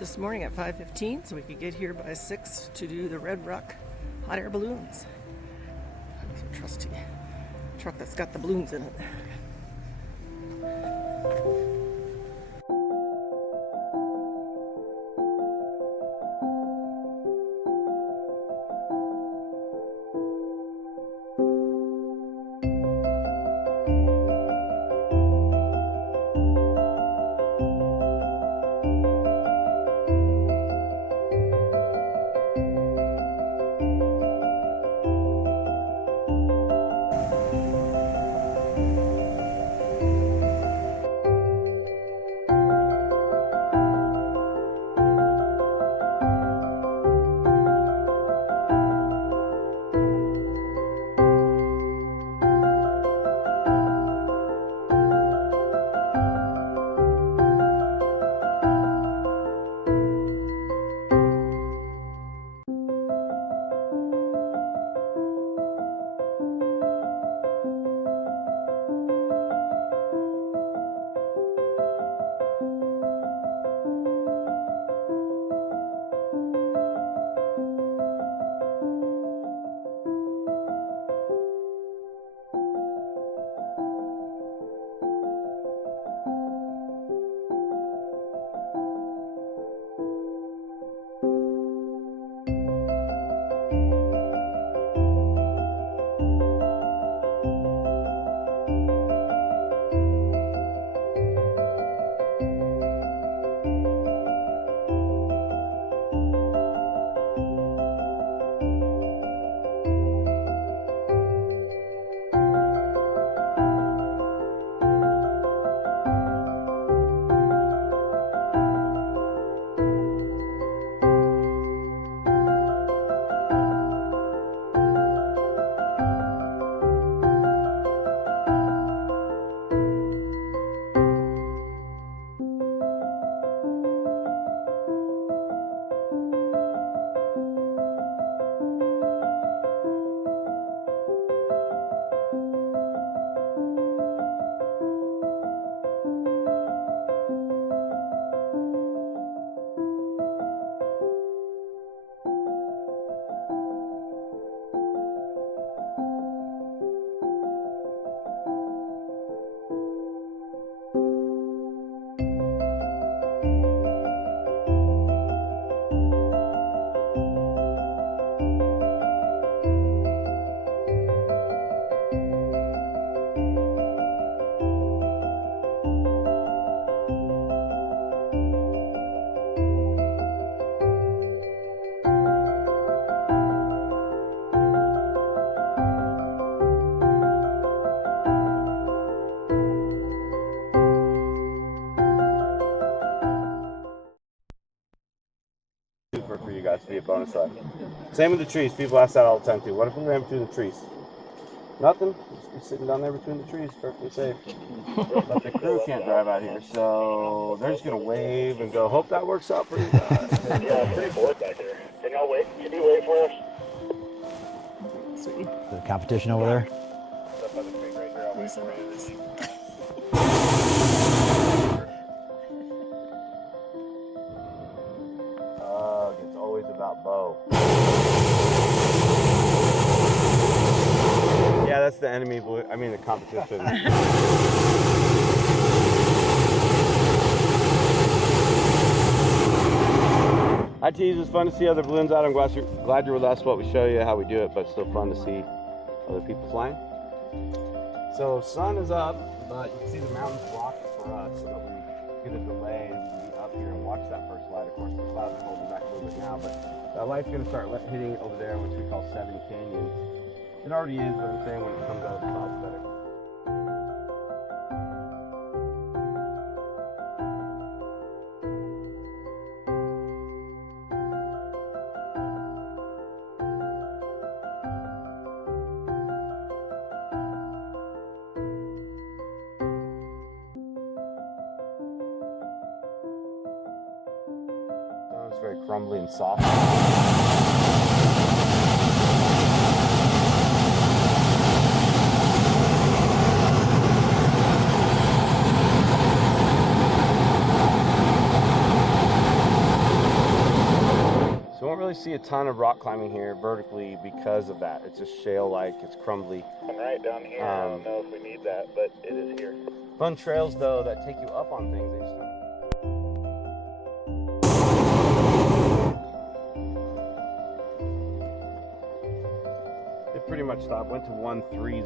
this morning at 5:15 so we could get here by 6 to do the Red Rock hot air balloons. It's a trusty truck that's got the balloons in it. For you guys to be a bonus side. Same with the trees. People ask that all the time too. What if we ran between the trees? Nothing. Just be sitting down there between the trees, perfectly safe. But the crew can't drive out here, so they're just gonna wave and go. Hope that works out for you guys. Yeah, pretty bored back here. Can y'all wait? Can you wait for us? Sweet. The competition over there. Up by the creek right here. I'll wait for you. It's always about Bo. Yeah, that's the enemy. I mean, the competition. Hi, tease. It's fun to see other balloons out. I'm glad you're with us. What we show you how we do it, but it's still fun to see other people flying. So, sun is up, but you can see the mountains blocked for us, so that we get a delay and be up here and watch that first light. Of course, the clouds are holding back a little bit now, but that light's going to start hitting over there, which we call Seven Canyons. It already is, but I'm saying when it comes out of the clouds better. It's very crumbly and soft. see a ton of rock climbing here vertically because of that. It's just shale-like, it's crumbly. And right down here, I don't know if we need that, but it is here. Fun trails though that take you up on things. They just don't... It pretty much stopped. Went to 130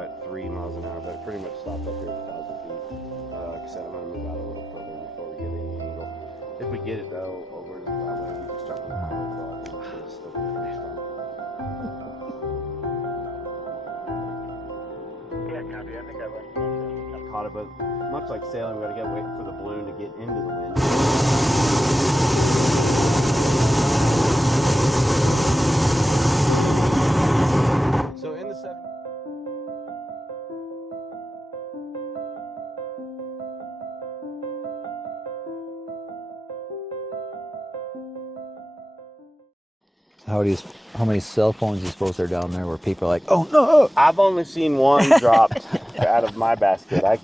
at 3 miles an hour, but it pretty much stopped up here at 1,000 feet. Like I said, I'm gonna move out a little further before we get any angle. If we get it though, over that way, we just jump on the highway. So I think it's still be pretty strong. Yeah, copy. I think I left my I caught it, but much like sailing, we gotta get waiting for the balloon to get into the wind. So in the 70s. How many cell phones do you suppose are down there where people are like, oh no? I've only seen one dropped out of my basket. I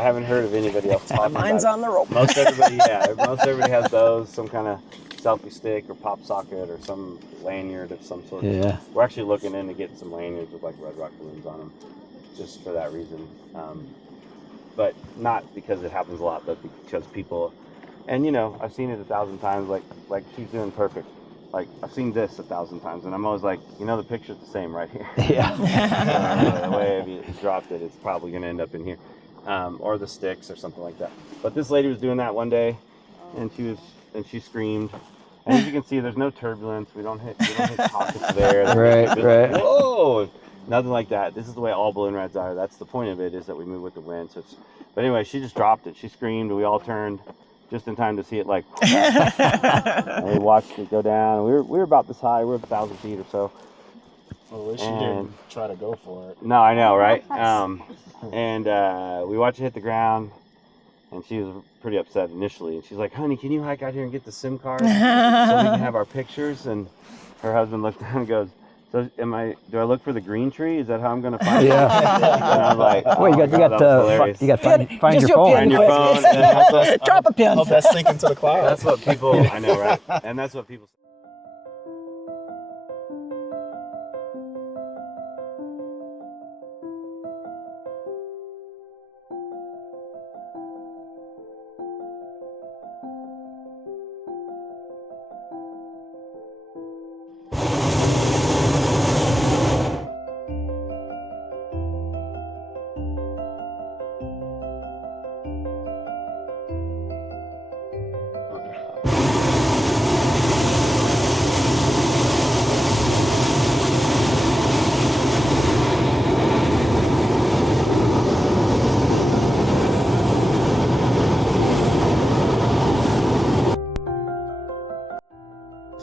haven't heard of anybody else talking Mine's about on the rope. Most everybody, most everybody has those, some kind of selfie stick or pop socket or some lanyard of some sort. Yeah. We're actually looking into getting some lanyards with like red rock balloons on them, just for that reason. But not because it happens a lot, but because people, and you know, I've seen it 1,000 times. Like she's doing perfect. Like I've seen this 1,000 times, and I'm always like, you know, the picture's the same right here. Yeah. The way you dropped it, it's probably going to end up in here, or the sticks or something like that. But this lady was doing that one day, and she screamed. And as you can see, there's no turbulence. We don't hit pockets there. Right. Whoa, nothing like that. This is the way all balloon rides are. That's the point of it, is that we move with the wind. So it's, but anyway, she just dropped it. She screamed. We all turned just in time to see it like. And we watched it go down. We were about this high. We were 1,000 feet or so. Well, at least you didn't try to go for it. No, I know, right? And we watched it hit the ground, and she was pretty upset initially. And she's like, "Honey, can you hike out here and get the SIM card so we can have our pictures?" And her husband looked down and goes, "So do I look for the green tree? Is that how I'm going to find it?" And I'm like, Well, you got hilarious. find Just your phone. Find your phone. And Drop a pin. Hope that's sinking to the clouds. that's what people, I know, right? And that's what people say.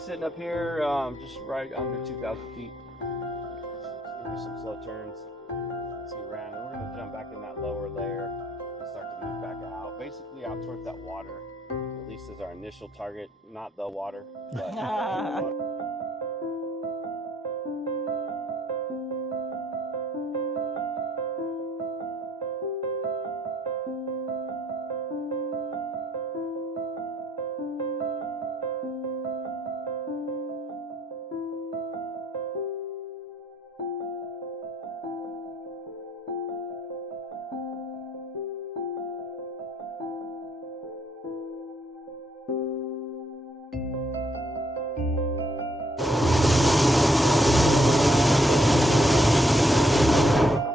Sitting up here, just right under 2,000 feet. Let's do some slow turns. See around, and we're gonna jump back in that lower layer and start to move back out, basically out towards that water. At least as our initial target, not the water, but the water.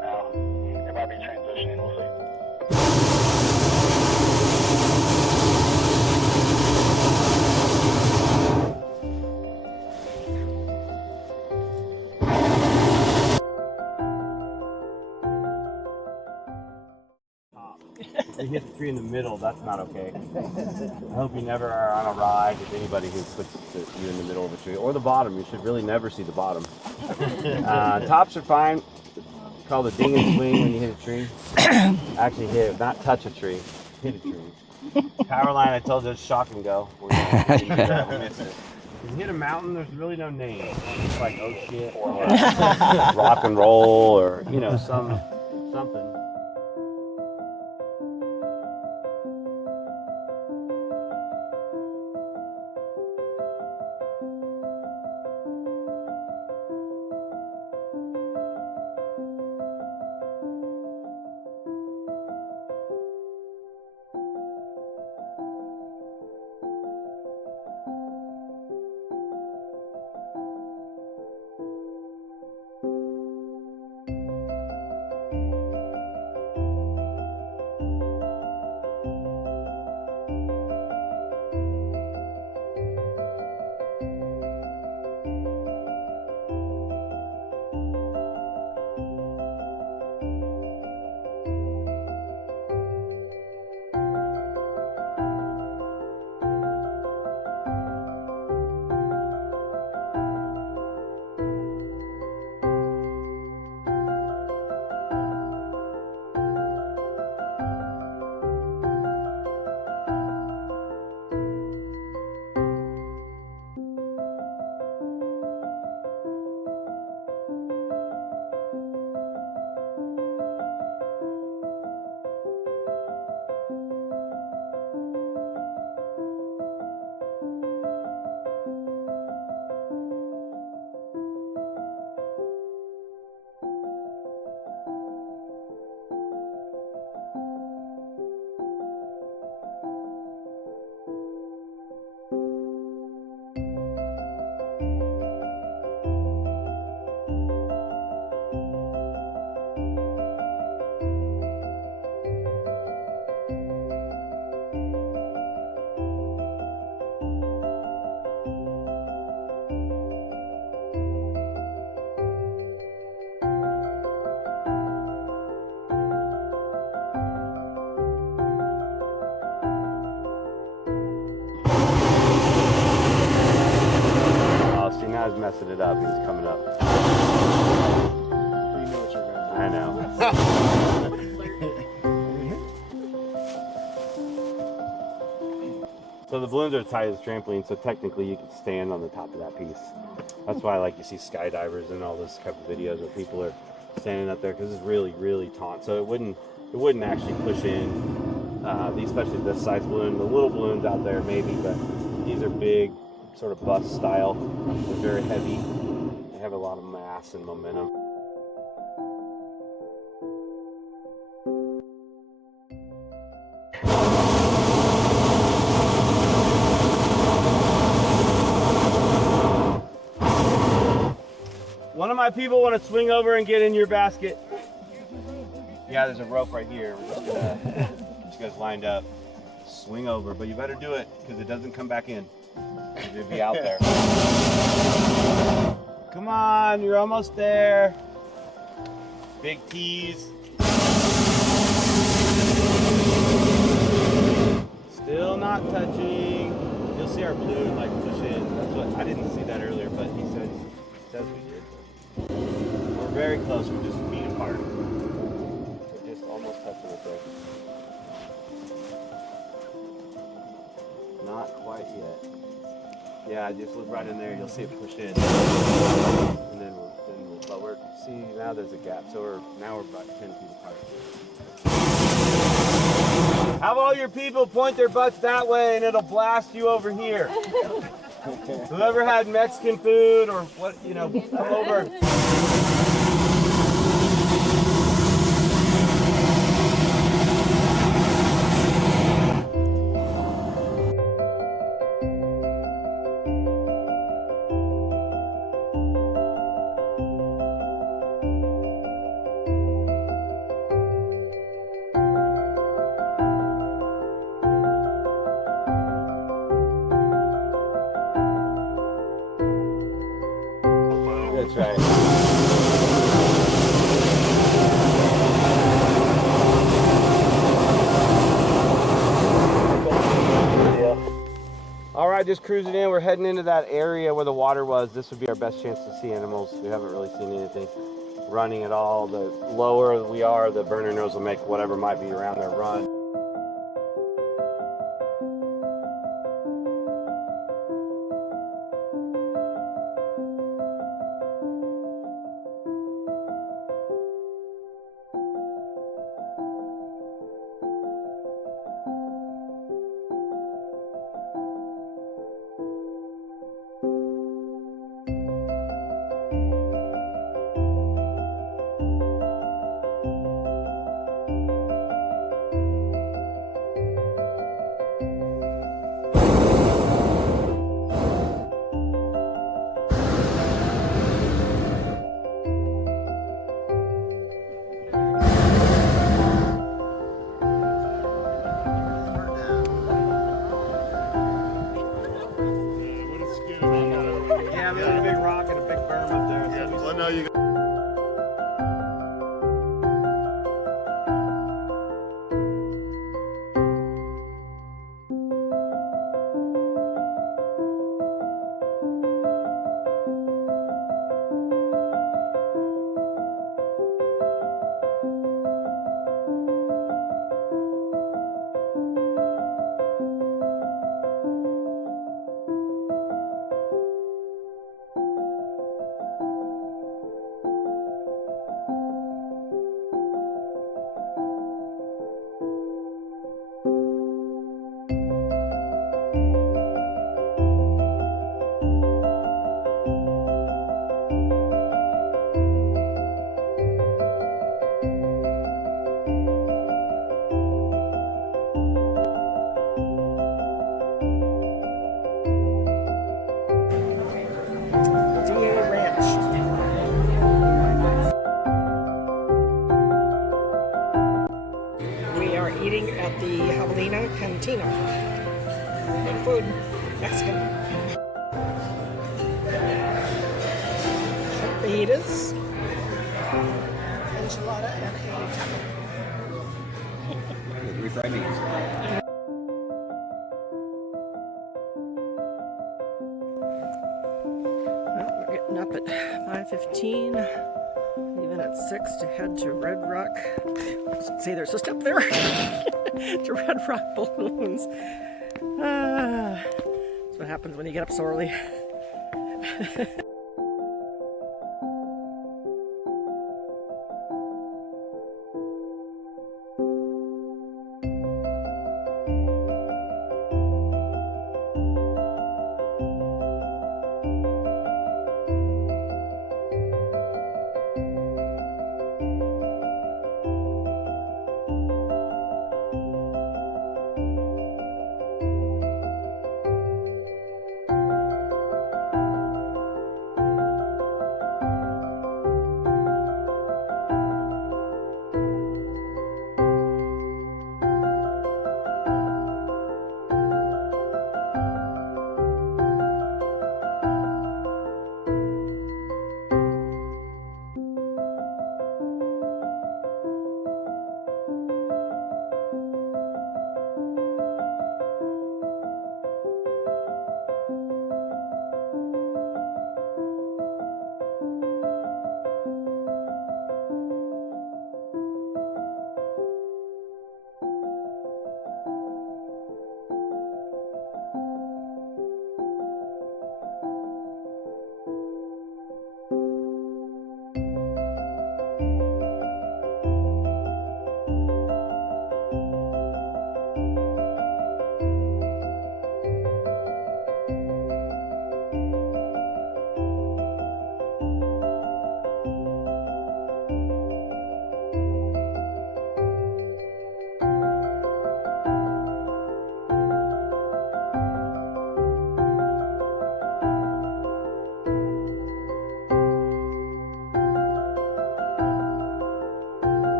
Now, it might be transitioning, we'll see. If you hit the tree in the middle, that's not okay. I hope you never are on a ride with anybody who puts you in the middle of a tree, or the bottom. You should really never see the bottom. Tops are fine. It's called a ding and swing when you hit a tree. Actually hit, not touch a tree, hit a tree. Power line, I told you, it's shock and go. We missed it. If you hit a mountain, there's really no name. It's like, oh shit, or rock and roll, or, you know, something. So the balloons are tight as trampoline, so technically you can stand on the top of that piece. That's why like you see skydivers and all this type of videos where people are standing up there, because it's really, really taut. So it wouldn't actually push in, especially this size balloon. The little balloons out there maybe, but these are big, sort of bus style. They're very heavy. They have a lot of mass and momentum. One of my people want to swing over and get in your basket. Yeah, there's a rope right here. We're just gonna get you guys lined up. Swing over, but you better do it because it doesn't come back in. It'll be out there. Come on, you're almost there. Big tease. Still not touching. You'll see our balloon like push in. That's what I didn't see that earlier, but he says we did. We're very close. We're just feet apart. We're just almost touching it there. Not quite yet. Yeah, just look right in there. You'll see it push in. And then but we're, see, now there's a gap. So now we're about 10 feet apart. Have all your people point their butts that way and it'll blast you over here. Whoever had Mexican food or what, come over. That's right. All right, just cruising in. We're heading into that area where the water was. This would be our best chance to see animals. We haven't really seen anything running at all. The lower we are, the burner nose will make whatever might be around there run. Yeah, there's a big rock and a big berm up there. Yeah, well, no, you At the Javelina Cantina. Good food. Mexican. Shrimp fajitas. Enchilada and a taco. Refried beans. Well, we're getting up at 5:15. Leaving at at 6 to head to Red Rock. Say there's a step there. To Red Rock Balloons. That's what happens when you get up so early.